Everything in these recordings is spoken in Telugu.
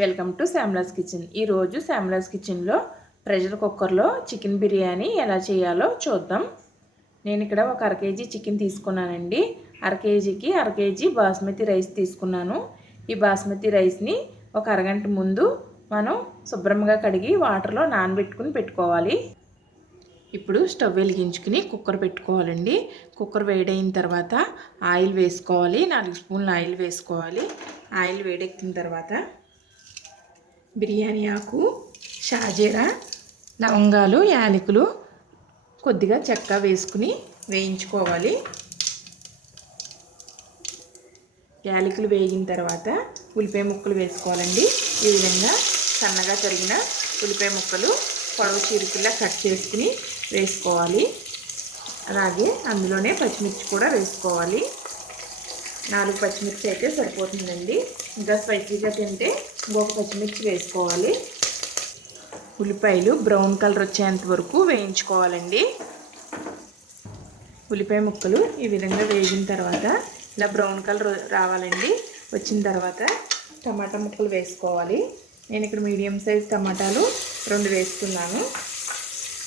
Welcome to శ్యామలాస్ kitchen. ఈరోజు శ్యామలాస్ కిచెన్లో ప్రెషర్ కుక్కర్లో చికెన్ బిర్యానీ ఎలా చేయాలో చూద్దాం. నేను ఇక్కడ ఒక అర కేజీ చికెన్ తీసుకున్నానండి. అర కేజీకి అర కేజీ బాస్మతి రైస్ తీసుకున్నాను. ఈ బాస్మతి రైస్ని ఒక అరగంట ముందు మనం శుభ్రంగా కడిగి వాటర్లో నానబెట్టుకుని పెట్టుకోవాలి. ఇప్పుడు స్టవ్ వెలిగించుకుని కుక్కర్ పెట్టుకోవాలండి. కుక్కర్ వేడైన తర్వాత ఆయిల్ వేసుకోవాలి. 4 స్పూన్ల ఆయిల్ వేసుకోవాలి. ఆయిల్ వేడెక్కిన తర్వాత బిర్యానీ ఆకు, షాజీరా, లవంగాలు, యాలకులు, కొద్దిగా చెక్క వేసుకుని వేయించుకోవాలి. యాలకులు వేగిన తర్వాత ఉల్లిపాయ ముక్కలు వేసుకోవాలండి. ఈ విధంగా సన్నగా తరిగిన ఉల్లిపాయ ముక్కలు పొడవు చీరికల్లా కట్ చేసుకుని వేసుకోవాలి. అలాగే అందులోనే పచ్చిమిర్చి కూడా వేసుకోవాలి. 4 పచ్చిమిర్చి అయితే సరిపోతుందండి. ఇంకా స్పైసీగా తింటే ఇంకొక పచ్చిమిర్చి వేసుకోవాలి. ఉల్లిపాయలు బ్రౌన్ కలర్ వచ్చేంత వరకు వేయించుకోవాలండి. ఉల్లిపాయ ముక్కలు ఈ విధంగా వేగిన తర్వాత ఇలా బ్రౌన్ కలర్ రావాలండి. వచ్చిన తర్వాత టమాటా ముక్కలు వేసుకోవాలి. నేను ఇక్కడ మీడియం సైజ్ టమాటాలు 2 వేస్తున్నాను.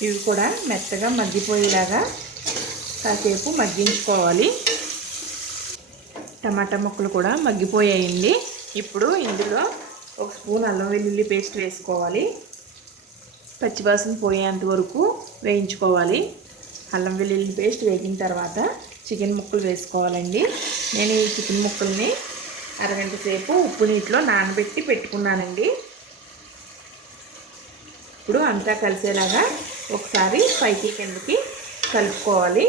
ఇవి కూడా మెత్తగా మగ్గిపోయేలాగా కాసేపు మగ్గించుకోవాలి. టమాటా ముక్కలు కూడా మగ్గిపోయాయండి. ఇప్పుడు ఇందులో 1 స్పూన్ అల్లం వెల్లుల్లి పేస్ట్ వేసుకోవాలి. పచ్చివాసన పోయేంత వరకు వేయించుకోవాలి. అల్లం వెల్లుల్లి పేస్ట్ వేగిన తర్వాత చికెన్ ముక్కలు వేసుకోవాలండి. నేను ఈ చికెన్ ముక్కల్ని అరగంట సేపు ఉప్పు నీటిలో నానబెట్టి పెట్టుకున్నానండి. ఇప్పుడు అంతా కలిసేలాగా ఒకసారి పైకి కిందకి కలుపుకోవాలి.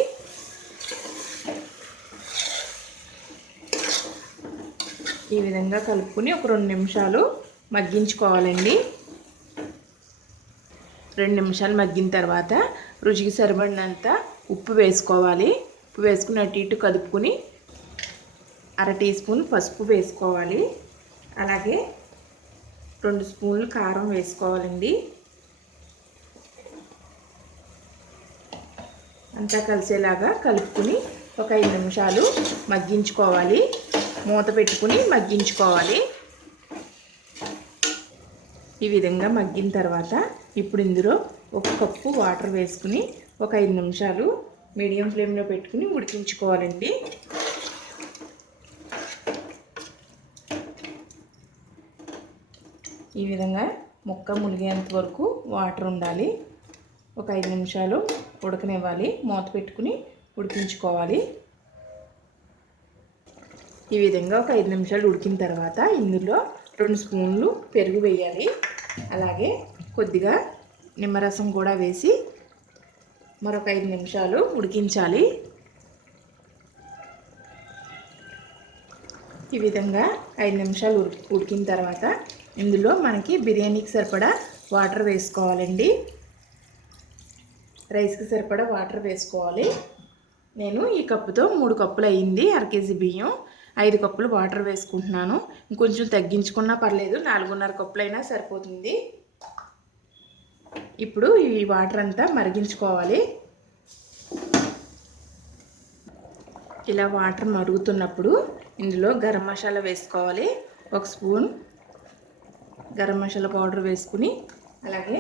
ఈ విధంగా కలుపుకొని ఒక 2 నిమిషాలు మగ్గించుకోవాలండి. 2 నిమిషాలు మగ్గిన తర్వాత రుచికి సరిపడినంత ఉప్పు వేసుకోవాలి. ఉప్పు వేసుకుని అటు ఇటు కలుపుకొని అర టీ స్పూన్ పసుపు వేసుకోవాలి. అలాగే 2 స్పూన్లు కారం వేసుకోవాలండి. అంతా కలిసేలాగా కలుపుకొని ఒక 5 నిమిషాలు మగ్గించుకోవాలి. మూత పెట్టుకుని మగ్గించుకోవాలి. ఈ విధంగా మగ్గిన తర్వాత ఇప్పుడు ఇందులో 1 కప్పు వాటర్ వేసుకుని ఒక 5 నిమిషాలు మీడియం ఫ్లేమ్లో పెట్టుకుని ఉడికించుకోవాలండి. ఈ విధంగా ముక్క మునిగేంత వరకు వాటర్ ఉండాలి. ఒక 5 నిమిషాలు ఉడకనివ్వాలి. మూత పెట్టుకుని ఉడికించుకోవాలి. ఈ విధంగా ఒక 5 నిమిషాలు ఉడికిన తర్వాత ఇందులో 2 స్పూన్లు పెరుగు వేయాలి. అలాగే కొద్దిగా నిమ్మరసం కూడా వేసి మరొక 5 నిమిషాలు ఉడికించాలి. ఈ విధంగా 5 నిమిషాలు ఉడికిన తర్వాత ఇందులో మనకి బిర్యానీకి సరిపడా వాటర్ వేసుకోవాలండి. రైస్కి సరిపడా వాటర్ వేసుకోవాలి. నేను ఈ కప్పుతో 3 కప్పులు అయ్యింది. అర కేజీ బియ్యం 5 కప్పులు వాటర్ వేసుకుంటున్నాను. ఇంకొంచెం తగ్గించుకున్నా పర్లేదు, 4.5 కప్పులు అయినా సరిపోతుంది. ఇప్పుడు ఈ వాటర్ అంతా మరిగించుకోవాలి. ఇలా వాటర్ మరుగుతున్నప్పుడు ఇందులో గరం మసాలా వేసుకోవాలి. 1 స్పూన్ గరం మసాలా పౌడర్ వేసుకుని అలాగే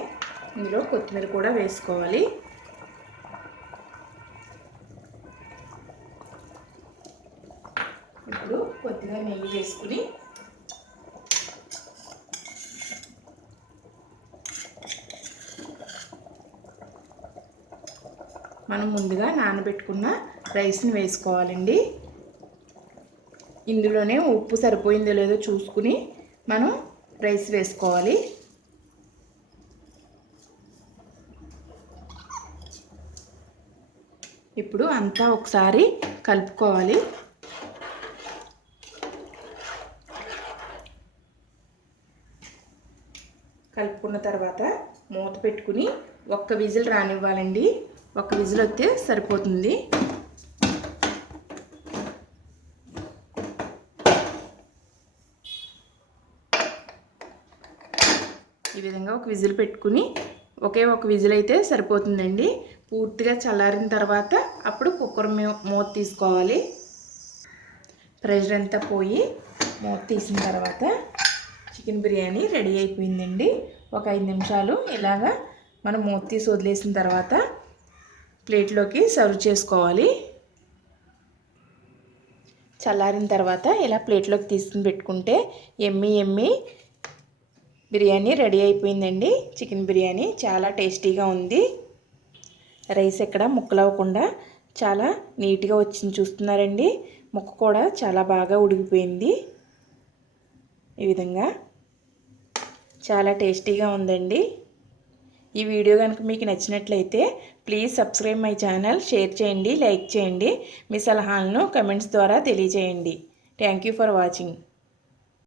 ఇందులో కొత్తిమీర కూడా వేసుకోవాలి. ఇప్పుడు కొద్దిగా నెయ్యి వేసుకుని మనం ముందుగా నానబెట్టుకున్న రైస్ని వేసుకోవాలండి. ఇందులోనే ఉప్పు సరిపోయిందో లేదో చూసుకుని మనం రైస్ వేసుకోవాలి. ఇప్పుడు అంతా ఒకసారి కలుపుకోవాలి. కలుపుకున్న తర్వాత మూత పెట్టుకుని 1 విజిల్ రానివ్వాలండి. 1 విజిల్ వస్తే సరిపోతుంది. ఈ విధంగా 1 విజిల్ పెట్టుకుని ఒకే 1 విజిల్ అయితే సరిపోతుందండి. పూర్తిగా చల్లారిన తర్వాత అప్పుడు కుక్కర్ మూత తీసుకోవాలి. ప్రెషర్ అంతా పోయి మూత తీసిన తర్వాత చికెన్ బిర్యానీ రెడీ అయిపోయిందండి. ఒక 5 నిమిషాలు ఇలాగా మనం మూత తీసి వదిలేసిన తర్వాత ప్లేట్లోకి సర్వ్ చేసుకోవాలి. చల్లారిన తర్వాత ఇలా ప్లేట్లోకి తీసుకుని పెట్టుకుంటే ఎమ్మి బిర్యానీ రెడీ అయిపోయిందండి. చికెన్ బిర్యానీ చాలా టేస్టీగా ఉంది. రైస్ ఎక్కడ ముక్కలు అవ్వకుండా చాలా నీట్గా వచ్చింది, చూస్తున్నారండి. ముక్క కూడా చాలా బాగా ఉడికిపోయింది. ఈ విధంగా చాలా టేస్టీగా ఉందండి. ఈ వీడియో కనుక మీకు నచ్చినట్లయితే please subscribe my channel, share చేయండి, లైక్ చేయండి. మీ సలహాలను కమెంట్స్ ద్వారా తెలియజేయండి. Thank you for watching.